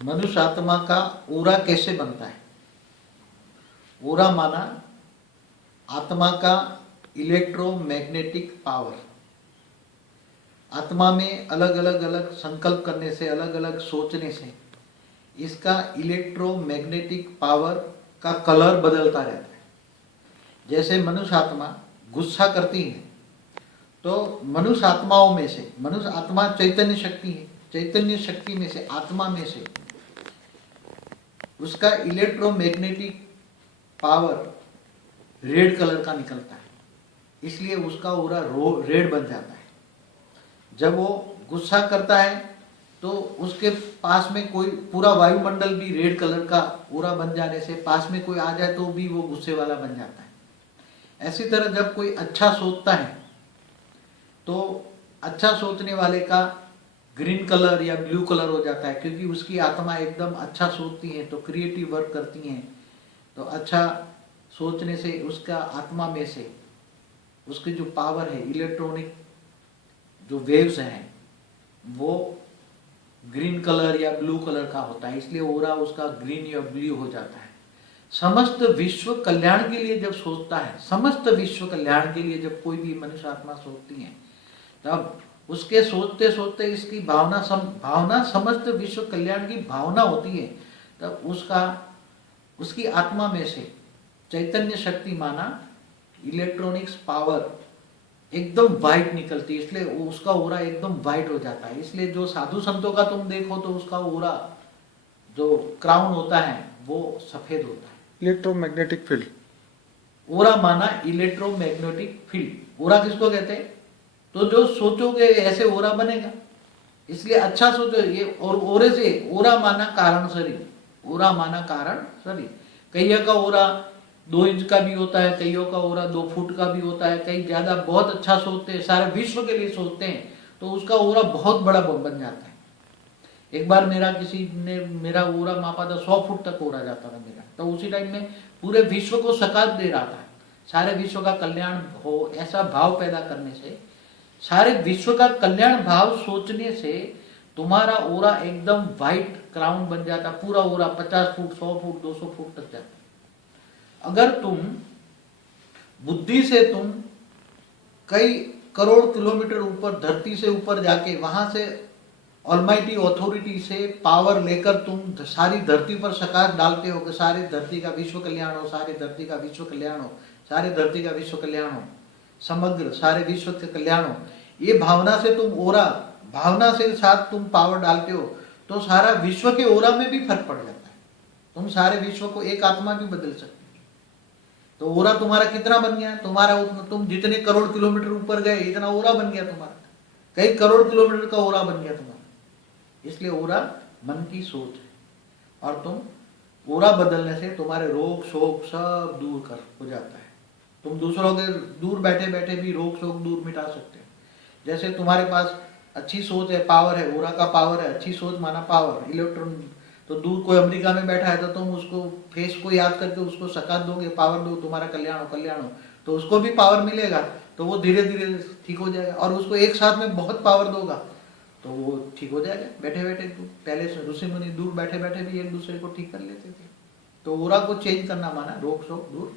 मनुष्य आत्मा का ओरा कैसे बनता है? ओरा माना आत्मा का इलेक्ट्रोमैग्नेटिक पावर। आत्मा में अलग अलग संकल्प करने से, अलग अलग सोचने से इसका इलेक्ट्रोमैग्नेटिक पावर का कलर बदलता रहता है। जैसे मनुष्य आत्मा गुस्सा करती है तो मनुष्य आत्माओं में से, मनुष्य आत्मा चैतन्य शक्ति है, चैतन्य शक्ति में से, आत्मा में से उसका इलेक्ट्रोमैग्नेटिक पावर रेड कलर का निकलता है, इसलिए उसका ओरा रेड बन जाता है। जब वो गुस्सा करता है तो उसके पास में कोई पूरा वायुमंडल भी रेड कलर का ओरा बन जाने से, पास में कोई आ जाए तो भी वो गुस्से वाला बन जाता है। ऐसी तरह जब कोई अच्छा सोचता है तो अच्छा सोचने वाले का ग्रीन कलर या ब्लू कलर हो जाता है, क्योंकि उसकी आत्मा एकदम अच्छा सोचती है तो क्रिएटिव वर्क करती हैं। तो अच्छा सोचने से उसका आत्मा में से उसकी जो पावर है, इलेक्ट्रॉनिक जो वेव्स हैं, वो ग्रीन कलर या ब्लू कलर का होता है, इसलिए ओरा उसका ग्रीन या ब्लू हो जाता है। समस्त विश्व कल्याण के लिए जब सोचता है, समस्त विश्व कल्याण के लिए जब कोई भी मनुष्य आत्मा सोचती है, तब उसके सोचते सोचते इसकी भावना समस्त विश्व कल्याण की भावना होती है, तब उसकी आत्मा में से चैतन्य शक्ति माना इलेक्ट्रॉनिक्स पावर एकदम वाइट निकलती है, इसलिए उसका ओरा एकदम वाइट हो जाता है। इसलिए जो साधु संतों का तुम देखो तो उसका ओरा जो क्राउन होता है वो सफेद होता है। इलेक्ट्रोमैग्नेटिक फील्ड, ओरा माना इलेक्ट्रोमैग्नेटिक फील्ड। ओरा किसको कहते हैं? तो जो सोचोगे ऐसे ओरा बनेगा, इसलिए अच्छा सोचो। ये और ओरे से, ओरा माना कारण शरीर, ओरा माना कारण शरीर। कईयों का ओरा 2 इंच का भी होता है, कईयों का ओरा 2 फुट का भी होता है। कई ज्यादा बहुत अच्छा सोचते हैं, सारे विश्व के लिए सोचते हैं, तो उसका ओरा बहुत बड़ा बन जाता है। एक बार किसी ने मेरा ओरा मापा था, 100 फुट तक ओरा जाता था मेरा। तो उसी टाइम में पूरे विश्व को सकात दे रहा था, सारे विश्व का कल्याण हो, ऐसा भाव पैदा करने से, सारे विश्व का कल्याण भाव सोचने से तुम्हारा ओरा एकदम व्हाइट क्राउन बन जाता। पूरा ओरा 50 फुट, 100 फुट, 200 फुट तक जाता। अगर तुम बुद्धि से तुम कई करोड़ किलोमीटर ऊपर, धरती से ऊपर जाके वहां से ऑलमाइटी अथॉरिटी से पावर लेकर तुम सारी धरती पर सकाश डालते हो कि सारी धरती का विश्व कल्याण हो, सारी धरती का विश्व कल्याण हो, सारी धरती का विश्व कल्याण हो, समग्र सारे विश्व के कल्याण हो, ये भावना से तुम ओरा, भावना से साथ तुम पावर डालते हो, तो सारा विश्व के ओरा में भी फर्क पड़ जाता है। तुम सारे विश्व को एक आत्मा भी बदल सकते हो। तो ओरा तुम्हारा कितना बन गया? तुम्हारा तुम जितने करोड़ किलोमीटर ऊपर गए, इतना ओरा बन गया तुम्हारा। कई करोड़ किलोमीटर का ओरा बन गया तुम्हारा। इसलिए ओरा मन की सोच है, और तुम ओरा बदलने से तुम्हारे रोग शोक सब दूर कर हो जाता है। तुम दूसरों के दूर बैठे बैठे भी रोग शोक दूर मिटा सकते हो। जैसे तुम्हारे पास अच्छी सोच है, पावर है, ओरा का पावर है, अच्छी सोच माना पावर, इलेक्ट्रॉन। तो दूर कोई अमेरिका में बैठा है तो तुम उसको फेस को याद करके उसको सकात दोगे, पावर दो, तुम्हारा कल्याण हो, कल्याण हो, तो उसको भी पावर मिलेगा, तो वो धीरे धीरे ठीक हो जाएगा। और उसको एक साथ में बहुत पावर दोगा तो वो ठीक हो जाएगा बैठे बैठे। पहले से ऋषि मुनि दूर बैठे बैठे भी एक दूसरे को ठीक कर लेते थे। तो ओरा को चेंज करना माना रोग शोक दूर